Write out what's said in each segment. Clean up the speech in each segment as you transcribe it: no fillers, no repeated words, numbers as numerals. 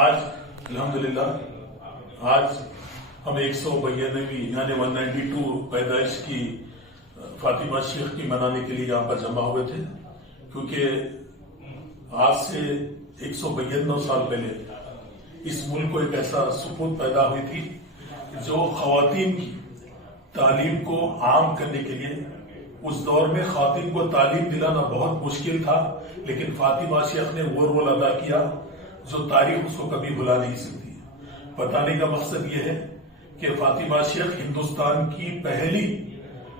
آج الحمدللہ آج ہم 192 یعنی 192 پیدائش کی فاطمہ شیخ کی منانے کے لیے یہاں پر جمع ہوئے تھے، کیونکہ آج سے 192 سال پہلے اس ملک کو ایک ایسا سکون پیدا ہوئی تھی جو خواتین کی تعلیم کو عام کرنے کے لیے، اس دور میں خواتین کو تعلیم دلانا بہت مشکل تھا، لیکن فاطمہ شیخ نے وہ رول ادا کیا جو تاریخ اس کو کبھی بھلا نہیں سکتی۔ بتانے کا مقصد یہ ہے کہ فاطمہ شیخ ہندوستان کی پہلی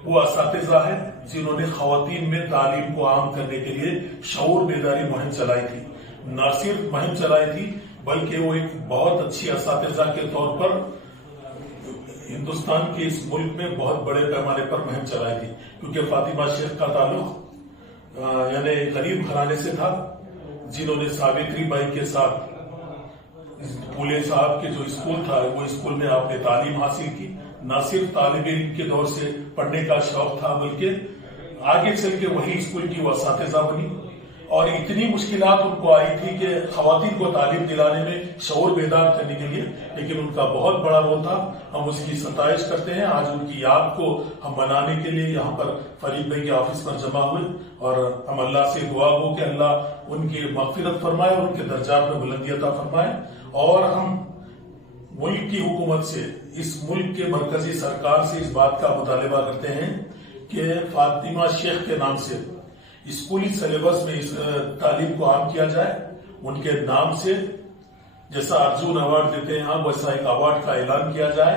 وہ اساتذہ ہے جنہوں نے خواتین میں تعلیم کو عام کرنے کے لیے شعور بیداری مہم چلائی تھی۔ نہ صرف مہم چلائی تھی بلکہ وہ ایک بہت اچھی اساتذہ کے طور پر ہندوستان کے اس ملک میں بہت بڑے پیمانے پر مہم چلائی تھی، کیونکہ فاطمہ شیخ کا تعلق یعنی غریب گھرانے سے تھا، جنہوں نے ساوتری بائی کے ساتھ پھولے صاحب کے جو اسکول تھا وہ اسکول میں آپ نے تعلیم حاصل کی۔ نہ صرف طالب علم کے دور سے پڑھنے کا شوق تھا بلکہ آگے چل کے وہی اسکول کی وہ اساتذہ بنی، اور اتنی مشکلات ان کو آئی تھی کہ خواتین کو تعلیم دلانے میں شعور بیدار کرنے کے لیے، لیکن ان کا بہت بڑا رول تھا۔ ہم اس کی ستائش کرتے ہیں۔ آج ان کی یاد کو ہم منانے کے لیے یہاں پر فرید بھائی کے آفس پر جمع ہوئے، اور ہم اللہ سے دعا ہو کہ اللہ ان کی مغفرت فرمائے اور ان کے درجات میں بلندی عطا فرمائے، اور ہم ملک کی حکومت سے، اس ملک کے مرکزی سرکار سے اس بات کا مطالبہ کرتے ہیں کہ فاطمہ شیخ کے نام سے اسکولی سلیبس میں اس تعلیم کو عام کیا جائے۔ ان کے نام سے جیسا ارجن ایوارڈ دیتے ہیں ہم، ویسا ایک ایوارڈ کا اعلان کیا جائے،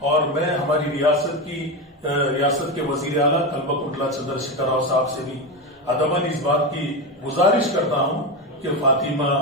اور میں ہماری ریاست کے وزیر اعلیٰ کلبکنٹلا چندر شیکھر راؤ صاحب سے بھی ادباً اس بات کی گزارش کرتا ہوں کہ فاطمہ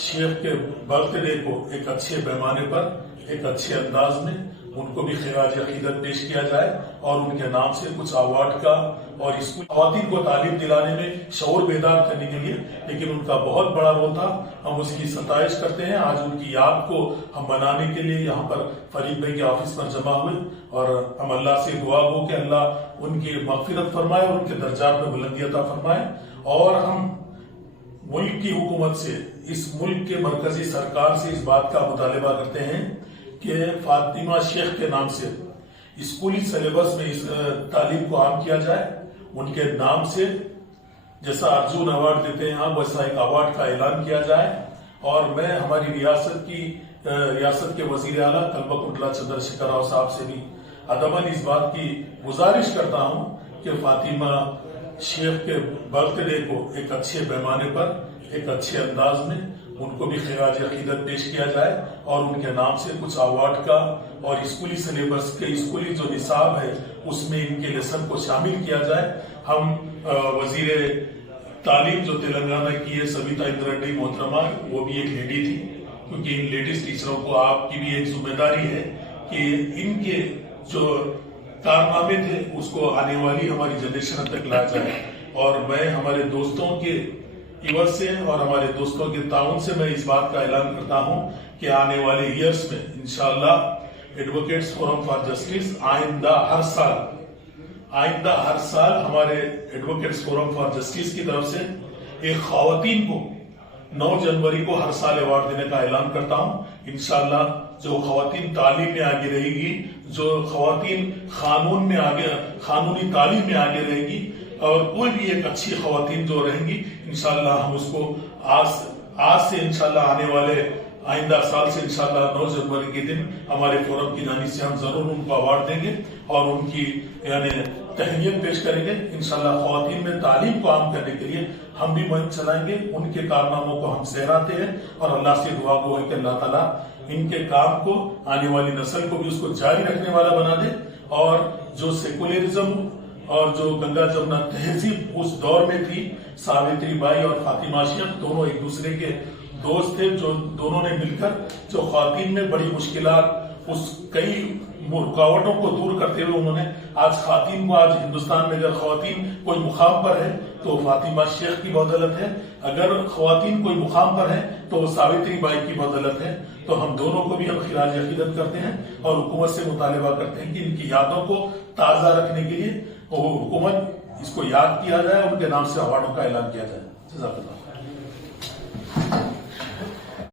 شیخ کے برتھ ڈے کو ایک اچھے پیمانے پر، ایک اچھے انداز میں ان کو بھی خراج عقیدت پیش کیا جائے، اور ان کے نام سے کچھ ایوارڈ کا، اور اسکول خواتین کو تعلیم دلانے میں شعور بیدار کرنے کے لیے، لیکن ان کا بہت بڑا رول تھا۔ ہم اس کی ستائش کرتے ہیں۔ آج ان کی یاد کو ہم منانے کے لیے یہاں پر فرید بھائی کے آفس پر جمع ہوئے، اور ہم اللہ سے دعا ہو کہ اللہ ان کی مغفرت فرمائے اور ان کے درجات میں بلندی عطا فرمائے، اور ہم ملک کی حکومت سے، اس ملک کے مرکزی سرکار سے اس بات کا مطالبہ کرتے ہیں کہ فاطمہ شیخ کے نام سے اسکولی سلیبس میں اس تعلیم کو عام کیا جائے۔ ان کے نام سے جیسا ارجن ایوارڈ دیتے ہیں ہم، ویسا ایک ایوارڈ کا اعلان کیا جائے، اور میں ہماری ریاست کے وزیر اعلیٰ کلبکنٹلا چندر شیکھر راؤ صاحب سے بھی ادباً اس بات کی گزارش کرتا ہوں کہ فاطمہ شیخ کے برتھ ڈے کو ایک اچھے پیمانے پر، ایک اچھے انداز میں ان کو بھی خراج عقیدت پیش کیا جائے، اور ان کے نام سے کچھ ایوارڈ کا، اور اسکولی سلیبس کے اسکولی جو نصاب ہے اس میں ان کے لیسن کو شامل کیا جائے۔ ہم وزیر تعلیم جو تلنگانہ کی ہے سویتا اندرا ریڈی محترمہ، وہ بھی ایک لیڈی تھی، کیونکہ ان لیڈیز ٹیچروں کو آپ کی بھی ایک ذمہ داری ہے کہ ان کے جو کارنامے تھے اس کو آنے والی ہماری جنریشن تک لایا جائے، اور میں ہمارے دوستوں کے عوض سے اور ہمارے دوستوں کے تعاون سے میں اس بات کا اعلان کرتا ہوں کہ آنے والے ایئرز میں انشاءاللہ ایڈوکیٹس فورم فار جسٹس آئندہ ہر سال ہمارے ایڈوکیٹس فورم فار جسٹس کی طرف سے ایک خواتین کو 9 جنوری کو ہر سال ایوارڈ دینے کا اعلان کرتا ہوں۔ انشاءاللہ جو خواتین تعلیم میں آگے رہے گی، جو خواتین قانونی تعلیم میں آگے رہے گی، اور کوئی بھی ایک اچھی خواتین جو رہیں گی، انشاءاللہ ہم اس کو آج سے انشاءاللہ آنے والے آئندہ سال سے انشاءاللہ 9 جنوری کے دن ہمارے فورم کی جانب سے ہم ضرور ان کو ایوارڈ دیں گے، اور ان کی یعنی تہنیت پیش کریں گے۔ انشاءاللہ خواتین میں تعلیم کو عام کرنے کے لیے ہم بھی مہم چلائیں گے۔ ان کے کارناموں کو ہم سہراتے ہیں، اور اللہ سے دعا کو ہے کہ اللہ تعالیٰ ان کے کام کو آنے والی نسل کو بھی اس کو جاری رکھنے والا بنا دے، اور جو سیکولرزم اور جو گنگا جمنا تہذیب اس دور میں تھی، ساوتری بائی اور فاطمہ شیخ دونوں ایک دوسرے کے دوست تھے، جو دونوں نے مل کر جو خواتین میں بڑی مشکلات، اس کئی رکاوٹوں کو دور کرتے ہوئے انہوں نے آج خواتین کو، آج ہندوستان میں اگر خواتین کوئی مقام پر ہے تو فاطمہ شیخ کی بدولت ہے، اگر خواتین کوئی مقام پر ہے تو وہ ساوتری بائی کی بدولت ہے۔ تو ہم دونوں کو بھی ہم خراج عقیدت کرتے ہیں، اور حکومت سے مطالبہ کرتے ہیں کہ ان کی یادوں کو تازہ رکھنے کے لیے حکومت اس کو یاد کیا جائے، ان کے نام سے ایوارڈوں کا اعلان کیا جائے۔ جزاک اللہ۔